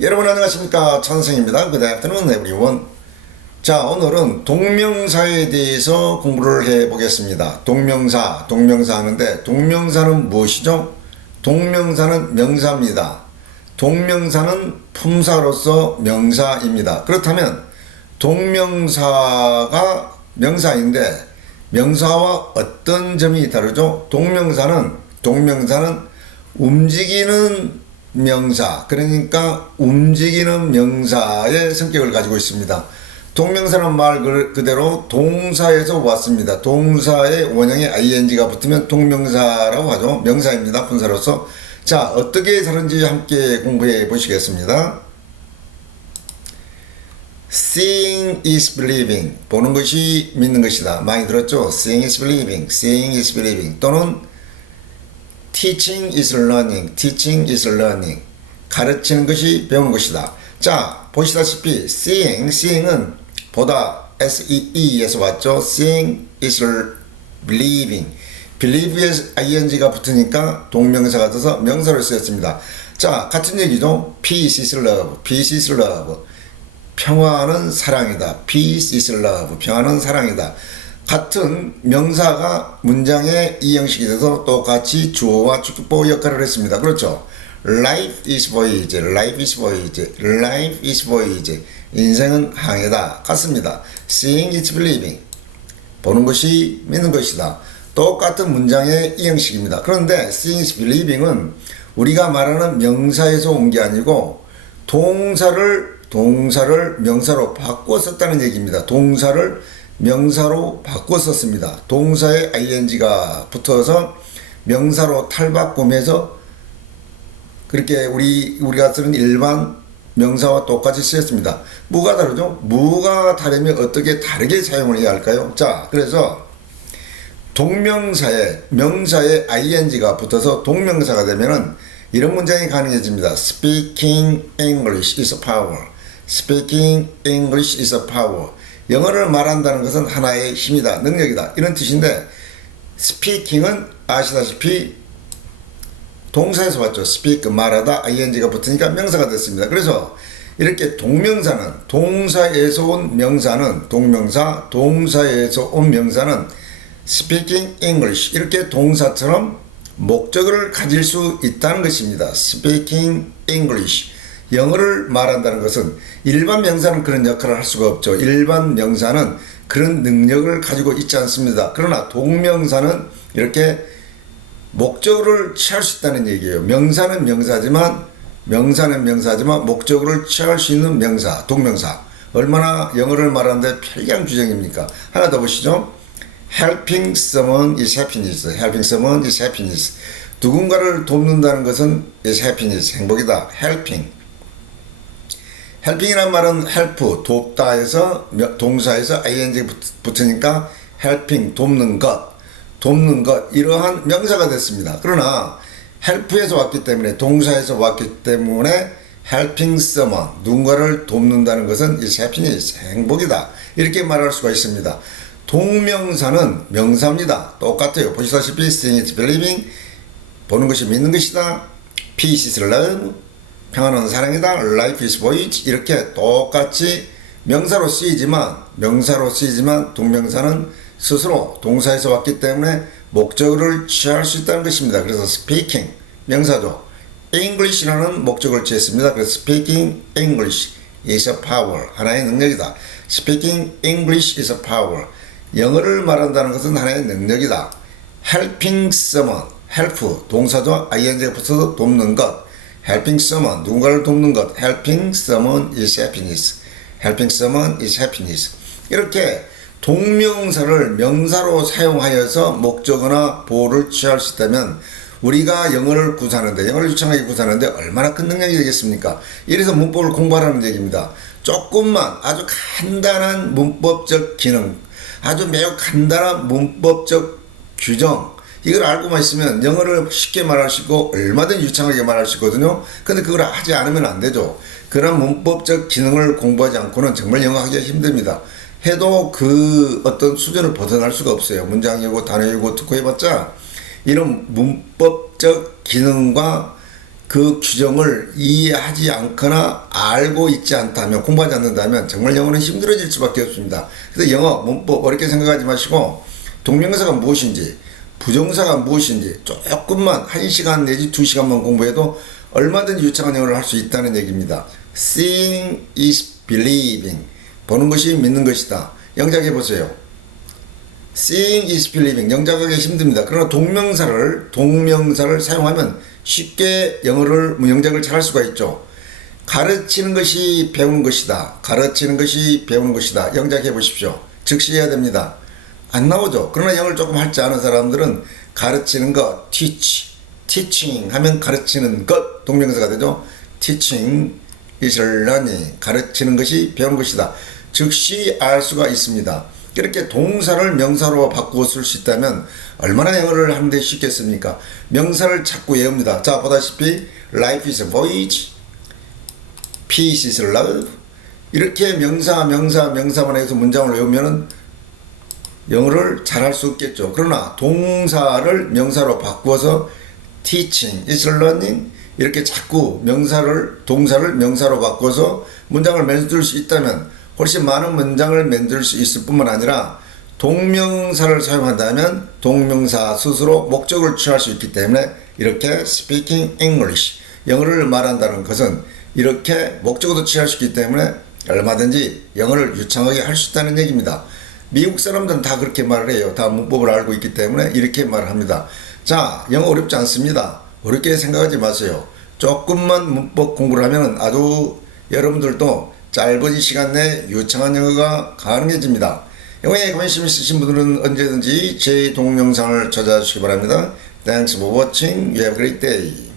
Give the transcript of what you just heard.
여러분 안녕하십니까, 천성입니다. Good afternoon everyone. 자, 오늘은 동명사에 대해서 공부를 해 보겠습니다. 동명사 하는데 동명사는 무엇이죠? 동명사는 명사입니다. 동명사는 품사로서 명사입니다. 그렇다면 동명사가 명사인데 명사와 어떤 점이 다르죠? 동명사는 움직이는 명사, 그러니까 움직이는 명사의 성격을 가지고 있습니다. 동명사는 말 그대로 동사에서 왔습니다. 동사의 원형에 ing가 붙으면 동명사라고 하죠. 명사입니다. 분사로서. 자, 어떻게 다른지 함께 공부해 보시겠습니다. Seeing is believing. 보는 것이 믿는 것이다. 많이 들었죠? Seeing is believing. Seeing is believing. 또는 Teaching is learning. Teaching is learning. 가르치는 것이 배우는 것이다. 자, 보시다시피 seeing은 보다 see에서 왔죠. Seeing is believing. believe에 ing가 붙으니까 동명사가 돼서 명사로 쓰였습니다. 자, 같은 얘기죠. Peace is love. Peace is love. 평화는 사랑이다. Peace is love. 평화는 사랑이다. 같은 명사가 문장의 이 형식이 돼서 똑같이 주어와 주격보 역할을 했습니다. 그렇죠? Life is voyage. Life is voyage. Life is voyage. 인생은 항해다. 같습니다. Seeing is believing. 보는 것이 믿는 것이다. 똑같은 문장의 이 형식입니다. 그런데 Seeing is believing은 우리가 말하는 명사에서 온 게 아니고 동사를 명사로 바꿔 썼다는 얘기입니다. 동사를 명사로 바꿔 썼습니다. 동사에 ing가 붙어서 명사로 탈바꿈해서 그렇게 우리가 쓰는 일반 명사와 똑같이 쓰였습니다. 뭐가 다르죠? 뭐가 다르면 어떻게 다르게 사용을 해야 할까요? 자, 그래서 동명사에 명사에 ing가 붙어서 동명사가 되면은 이런 문장이 가능해집니다. Speaking English is a power. Speaking English is a power. 영어를 말한다는 것은 하나의 힘이다, 능력이다, 이런 뜻인데 speaking은 아시다시피 동사에서 왔죠. speak, 말하다, ing가 붙으니까 명사가 됐습니다. 그래서 이렇게 동명사는 동사에서 온 명사는 동사에서 온 명사는 speaking English 이렇게 동사처럼 목적어를 가질 수 있다는 것입니다. speaking English. 영어를 말한다는 것은 일반 명사는 그런 역할을 할 수가 없죠. 일반 명사는 그런 능력을 가지고 있지 않습니다. 그러나 동명사는 이렇게 목적어를 취할 수 있다는 얘기예요. 명사는 명사지만 목적어를 취할 수 있는 명사, 동명사. 얼마나 영어를 말하는데 편리한 규정입니까? 하나 더 보시죠. Helping someone is happiness. Helping someone is happiness. 누군가를 돕는다는 것은 is happiness, 행복이다. helping이란 말은 help, 돕다 해서 동사에서 ing 붙으니까 helping, 돕는 것, 이러한 명사가 됐습니다. 그러나 help에서 왔기 때문에, 동사에서 왔기 때문에 helping someone, 누군가를 돕는다는 것은 is happiness, 행복이다, 이렇게 말할 수가 있습니다. 동명사는 명사입니다. 똑같아요. 보시다시피 seeing is believing, 보는 것이 믿는 것이다. Peace is love, 평화는 사랑이다. Life is voyage. 이렇게 똑같이 명사로 쓰이지만 동명사는 스스로 동사에서 왔기 때문에 목적어를 취할 수 있다는 것입니다. 그래서 speaking 명사죠. English라는 목적어를 취했습니다. 그래서 speaking English is a power. 하나의 능력이다. Speaking English is a power. 영어를 말한다는 것은 하나의 능력이다. Helping someone. help 동사죠. ing가 붙어서 돕는 것. helping someone, 누군가를 돕는 것. helping someone is happiness. helping someone is happiness. 이렇게 동명사를 명사로 사용하여서 목적어나 보호를 취할 수 있다면 우리가 영어를 유창하게 구사하는데 얼마나 큰 능력이 되겠습니까? 이래서 문법을 공부하라는 얘기입니다. 조금만 아주 간단한 문법적 기능, 아주 매우 간단한 문법적 규정, 이걸 알고만 있으면 영어를 쉽게 말할 수 있고 얼마든지 유창하게 말할 수 있거든요. 근데 그걸 하지 않으면 안 되죠. 그런 문법적 기능을 공부하지 않고는 정말 영어 하기가 힘듭니다. 해도 그 어떤 수준을 벗어날 수가 없어요. 문장이고 단어이고 듣고 해봤자 이런 문법적 기능과 그 규정을 이해하지 않거나 알고 있지 않다면, 공부하지 않는다면 정말 영어는 힘들어질 수밖에 없습니다. 그래서 영어 문법 어렵게 생각하지 마시고 동명사가 무엇인지, 부정사가 무엇인지 조금만 1시간 내지 2시간만 공부해도 얼마든지 유창한 영어를 할 수 있다는 얘기입니다. Seeing is believing. 보는 것이 믿는 것이다. 영작해 보세요. Seeing is believing. 영작하기 힘듭니다. 그러나 동명사를 사용하면 쉽게 영작을 잘 할 수가 있죠. 가르치는 것이 배우는 것이다. 가르치는 것이 배우는 것이다. 영작해 보십시오. 즉시 해야 됩니다. 안 나오죠. 그러나 영어를 조금 할 줄 아는 사람들은 가르치는 것, teaching 하면 가르치는 것, 동명사가 되죠. teaching is learning. 가르치는 것이 배우는 것이다. 즉시 알 수가 있습니다. 이렇게 동사를 명사로 바꾸어 쓸 수 있다면 얼마나 영어를 하는데 쉽겠습니까? 명사를 자꾸 외웁니다. 자, 보다시피 life is a voyage, peace is love. 이렇게 명사만 해서 문장을 외우면은 영어를 잘할 수 없겠죠. 그러나 동사를 명사로 바꾸어서 teaching is learning 이렇게 자꾸 동사를 명사로 바꿔서 문장을 만들 수 있다면 훨씬 많은 문장을 만들 수 있을 뿐만 아니라 동명사를 사용한다면 동명사 스스로 목적을 취할 수 있기 때문에 이렇게 speaking English, 영어를 말한다는 것은 이렇게 목적어도 취할 수 있기 때문에 얼마든지 영어를 유창하게 할 수 있다는 얘기입니다. 미국 사람들은 다 그렇게 말을 해요. 다 문법을 알고 있기 때문에 이렇게 말을 합니다. 자, 영어 어렵지 않습니다. 어렵게 생각하지 마세요. 조금만 문법 공부를 하면 아주 여러분들도 짧은 시간 내에 유창한 영어가 가능해집니다. 영어에 관심 있으신 분들은 언제든지 제 동영상을 찾아주시기 바랍니다. Thanks for watching. You have a great day.